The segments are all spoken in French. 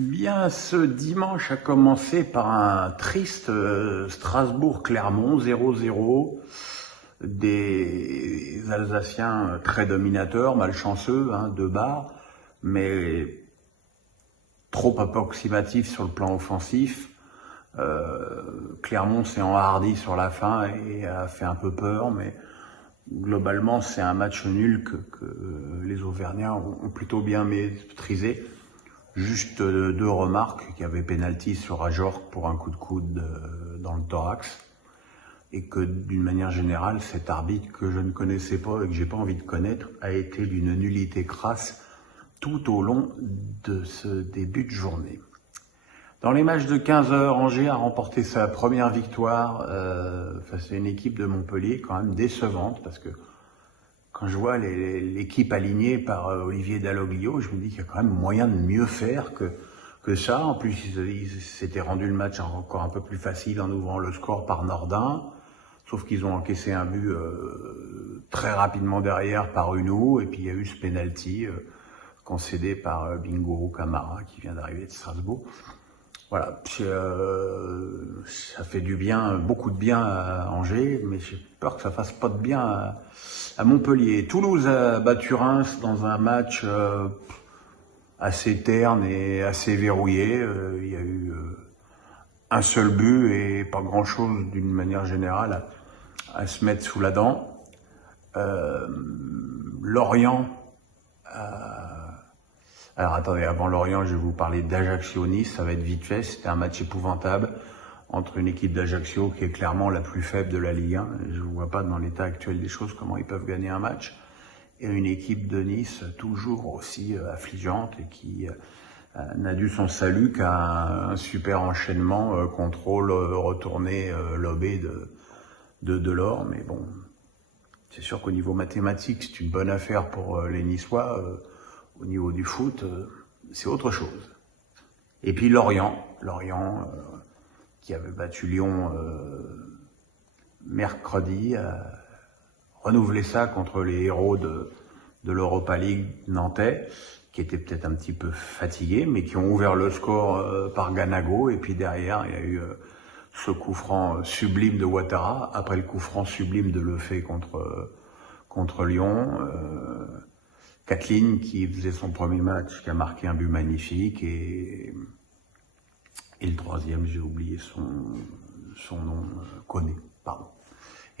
Bien, ce dimanche a commencé par un triste Strasbourg-Clermont 0-0. Des Alsaciens très dominateurs, malchanceux, deux barres, mais trop approximatifs sur le plan offensif. Clermont s'est enhardi sur la fin et a fait un peu peur, mais globalement c'est un match nul que les Auvergnats ont plutôt bien maîtrisé. Juste deux remarques, qu'il y avait pénalty sur Ajorc pour un coup de coude dans le thorax, et que d'une manière générale, cet arbitre que je ne connaissais pas et que j'ai pas envie de connaître a été d'une nullité crasse tout au long de ce début de journée. Dans les matchs de 15 heures, Angers a remporté sa première victoire face à une équipe de Montpellier quand même décevante, parce que quand je vois l'équipe alignée par Olivier Dalloglio, je me dis qu'il y a quand même moyen de mieux faire que ça. En plus, ils s'étaient rendu le match encore un peu plus facile en ouvrant le score par Nordin. Sauf qu'ils ont encaissé un but très rapidement derrière par Uno. Et puis il y a eu ce penalty concédé par Bingo Camara qui vient d'arriver de Strasbourg. Voilà, ça fait du bien, beaucoup de bien à Angers, mais j'ai peur que ça fasse pas de bien à Montpellier. Toulouse a battu Reims dans un match assez terne et assez verrouillé. Il y a eu un seul but et pas grand-chose d'une manière générale à se mettre sous la dent. Lorient Alors attendez, avant Lorient, je vais vous parler d'Ajaccio-Nice, ça va être vite fait. C'était un match épouvantable entre une équipe d'Ajaccio qui est clairement la plus faible de la Ligue 1. Je ne vois pas dans l'état actuel des choses comment ils peuvent gagner un match. Et une équipe de Nice toujours aussi affligeante et qui n'a dû son salut qu'à un super enchaînement, contrôle, retourné, lobé de Delors. Mais bon, c'est sûr qu'au niveau mathématique, c'est une bonne affaire pour les Niçois. Au niveau du foot, c'est autre chose. Et puis Lorient qui avait battu Lyon mercredi, a renouvelé ça contre les héros de l'Europa League nantais, qui étaient peut-être un petit peu fatigués, mais qui ont ouvert le score par Ganago. Et puis derrière, il y a eu ce coup franc sublime de Ouattara, après le coup franc sublime de Lefebvre contre Lyon. Kathleen qui faisait son premier match, qui a marqué un but magnifique, et le troisième, j'ai oublié son nom, Koné, pardon.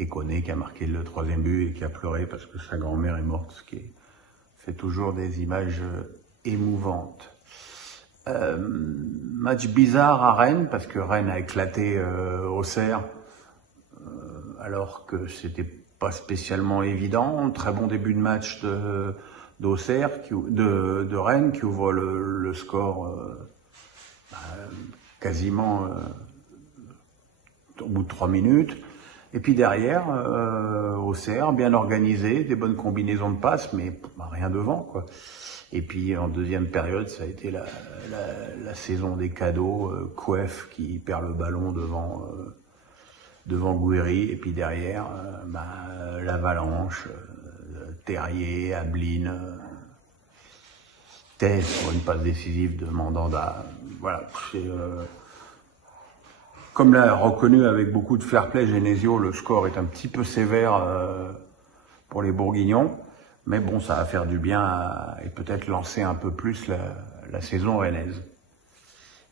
Et Koné qui a marqué le troisième but et qui a pleuré parce que sa grand-mère est morte, ce qui fait toujours des images émouvantes. Match bizarre à Rennes, parce que Rennes a éclaté Auxerre, alors que c'était pas spécialement évident. Très bon début de match d'Auxerre, de Rennes, qui ouvre le score quasiment au bout de 3 minutes. Et puis derrière, Auxerre, bien organisé, des bonnes combinaisons de passes, mais rien devant, quoi. Et puis en deuxième période, ça a été la saison des cadeaux. Couef qui perd le ballon devant Gouiri, et puis derrière, l'avalanche. Terrier, Ablin, Thès pour une passe décisive de Mandanda. Voilà, comme l'a reconnu avec beaucoup de fair-play Genesio, le score est un petit peu sévère pour les Bourguignons, mais bon, ça va faire du bien et peut-être lancer un peu plus la saison rennaise.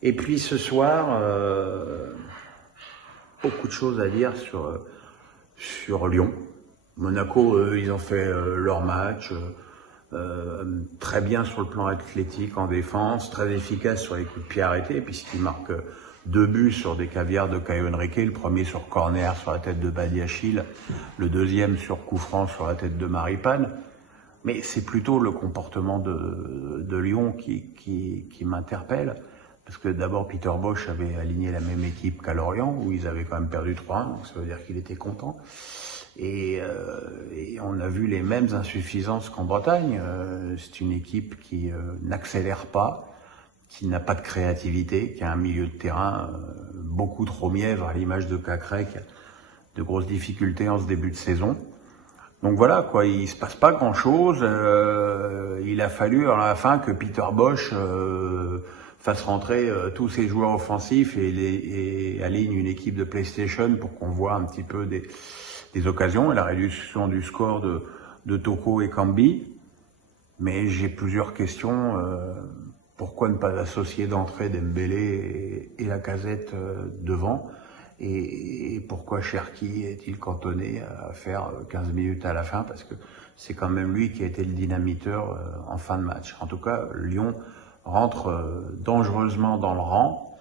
Et puis ce soir, beaucoup de choses à dire sur Lyon. Monaco, ils ont fait leur match, très bien sur le plan athlétique en défense, très efficace sur les coups de pied arrêtés, puisqu'ils marquent 2 buts sur des caviars de Caio Henrique, le premier sur corner sur la tête de Badiachil, le deuxième sur coup franc sur la tête de Maripane. Mais c'est plutôt le comportement de Lyon qui m'interpelle, parce que d'abord Peter Bosz avait aligné la même équipe qu'à Lorient, où ils avaient quand même perdu 3-1, donc ça veut dire qu'il était content. Et on a vu les mêmes insuffisances qu'en Bretagne. C'est une équipe qui n'accélère pas, qui n'a pas de créativité, qui a un milieu de terrain beaucoup trop mièvre, à l'image de Cacré, qui a de grosses difficultés en ce début de saison. Donc voilà, quoi, il se passe pas grand-chose. Il a fallu à la fin que Peter Bosz fasse rentrer tous ses joueurs offensifs et aligne une équipe de PlayStation pour qu'on voit un petit peu des occasions et la réduction du score de Toko et Kambi. Mais j'ai plusieurs questions. Pourquoi ne pas associer d'entrée Dembélé et Lacazette devant? Et pourquoi Cherki est-il cantonné à faire 15 minutes à la fin? Parce que c'est quand même lui qui a été le dynamiteur en fin de match. En tout cas, Lyon rentre dangereusement dans le rang.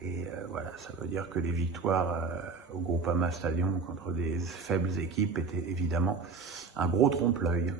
Et voilà, ça veut dire que les victoires au Groupama Stadium contre des faibles équipes étaient évidemment un gros trompe-l'œil.